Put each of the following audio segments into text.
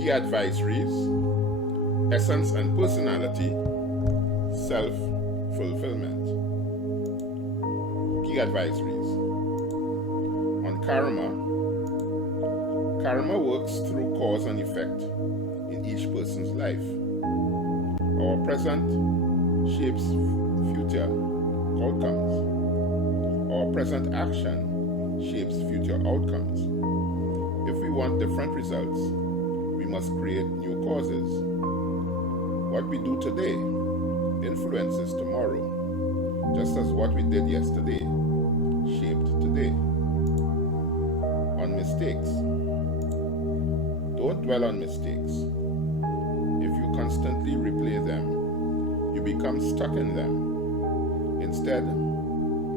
Key advisories: essence and personality, self-fulfillment. Key advisories. On karma. Karma works through cause and effect in each person's life. Our present shapes future outcomes. Our present action shapes future outcomes. If we want different results, we must create new causes. What we do today influences tomorrow, just as what we did yesterday shaped today. On mistakes. Don't dwell on mistakes. If you constantly replay them, you become stuck in them. Instead,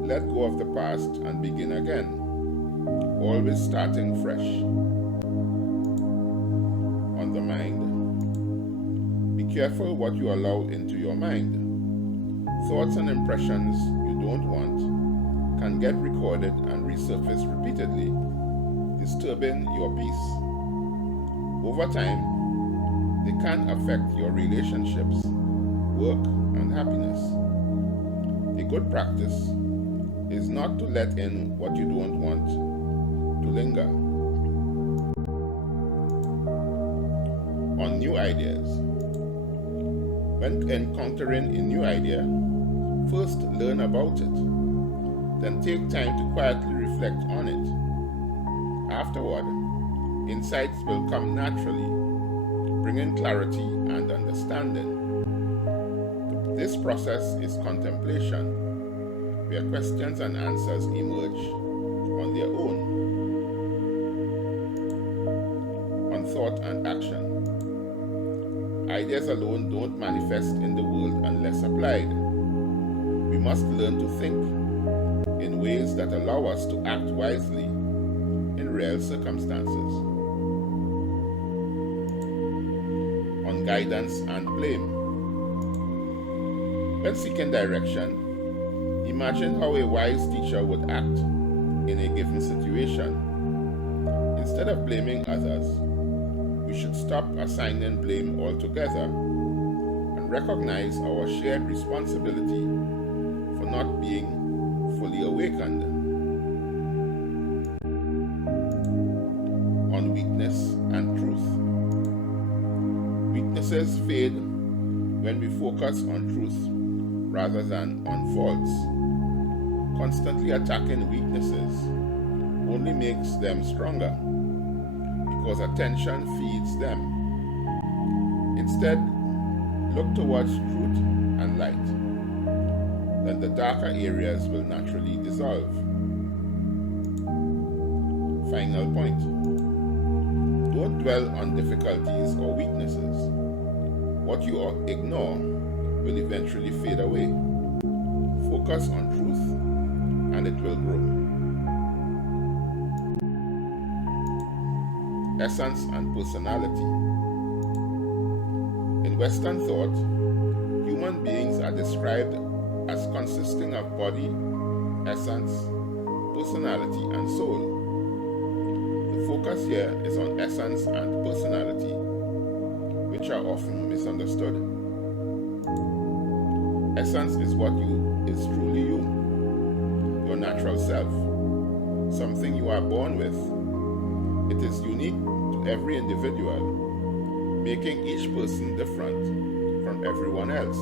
let go of the past and begin again, always starting fresh. On the mind. Be careful what you allow into your mind. Thoughts and impressions you don't want can get recorded and resurface repeatedly, disturbing your peace. Over time, they can affect your relationships, work, and happiness. A good practice is not to let in what you don't want to linger. On new ideas. When encountering a new idea, first learn about it, then take time to quietly reflect on it. Afterward, insights will come naturally, bringing clarity and understanding. This process is contemplation, where questions and answers emerge on their own. On thought and action. Ideas alone don't manifest in the world unless applied. We must learn to think in ways that allow us to act wisely in real circumstances. On guidance and blame. When seeking direction, imagine how a wise teacher would act in a given situation. Instead of blaming others, we should stop assigning blame altogether and recognize our shared responsibility for not being fully awakened. On weakness and truth. Weaknesses fade when we focus on truth rather than on faults. Constantly attacking weaknesses only makes them stronger, because attention feeds them. Instead, look towards truth and light. Then the darker areas will naturally dissolve. Final point. Don't dwell on difficulties or weaknesses. What you ignore will eventually fade away. Focus on truth and it will grow. Essence and personality. In Western thought, human beings are described as consisting of body, essence, personality, and soul. The focus here is on essence and personality, which are often misunderstood. Essence is what is truly you, your natural self, something you are born with. It is unique to every individual, making each person different from everyone else.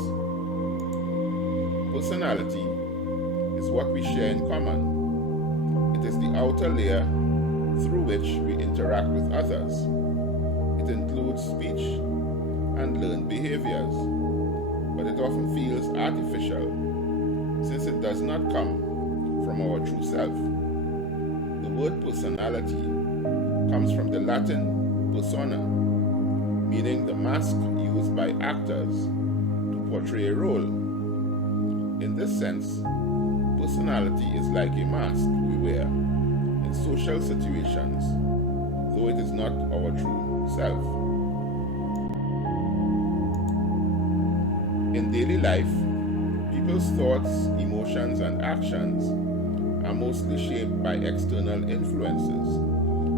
Personality is what we share in common. It is the outer layer through which we interact with others. It includes speech and learned behaviors, but it often feels artificial since it does not come from our true self. The word personality comes from the Latin persona, meaning the mask used by actors to portray a role. In this sense, personality is like a mask we wear in social situations, though it is not our true self. In daily life, people's thoughts, emotions, and actions are mostly shaped by external influences,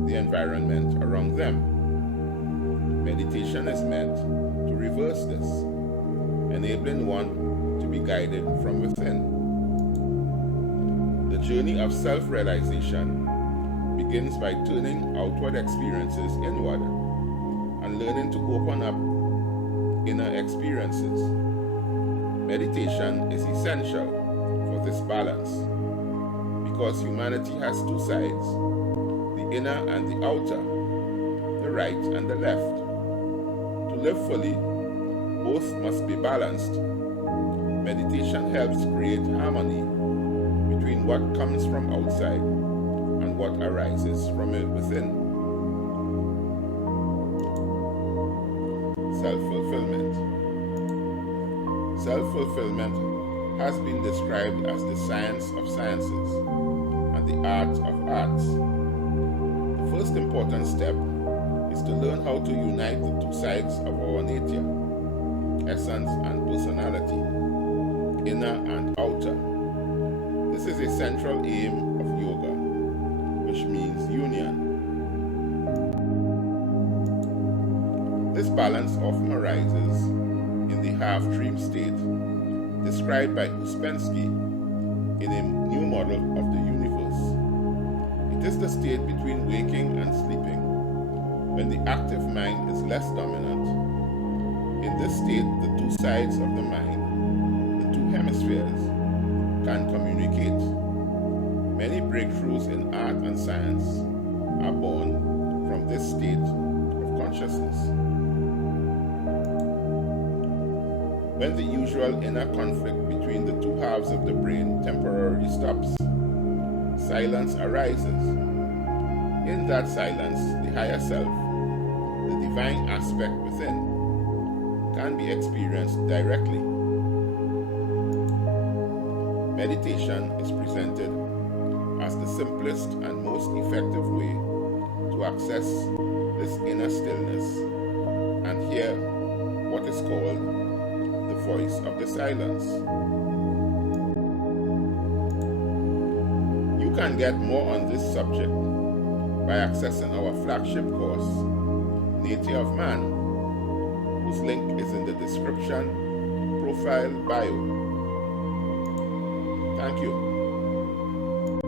the environment around them. Meditation is meant to reverse this, enabling one to be guided from within. The journey of self-realization begins by turning outward experiences inward and learning to open up inner experiences. Meditation is essential for this balance because humanity has two sides, the inner and the outer, the right and the left. To live fully, both must be balanced. Meditation helps create harmony between what comes from outside and what arises from within. Self-fulfillment. Self-fulfillment has been described as the science of sciences and the art of arts. The first important step is to learn how to unite the two sides of our nature, essence and personality, inner and outer. This is a central aim of yoga, which means union. This balance often arises in the half-dream state, described by Uspensky in a new model of the universe. It is the state between waking and sleeping, when the active mind is less dominant. In this state, the two sides of the mind, the two hemispheres, can communicate. Many breakthroughs in art and science are born from this state of consciousness. When the usual inner conflict between the two halves of the brain temporarily stops, silence arises. In that silence, the higher self, the divine aspect within, can be experienced directly. Meditation is presented as the simplest and most effective way to access this inner stillness and hear what is called the voice of the silence. You can get more on this subject by accessing our flagship course, Nature of Man, whose link is in the description, profile, bio. Thank you.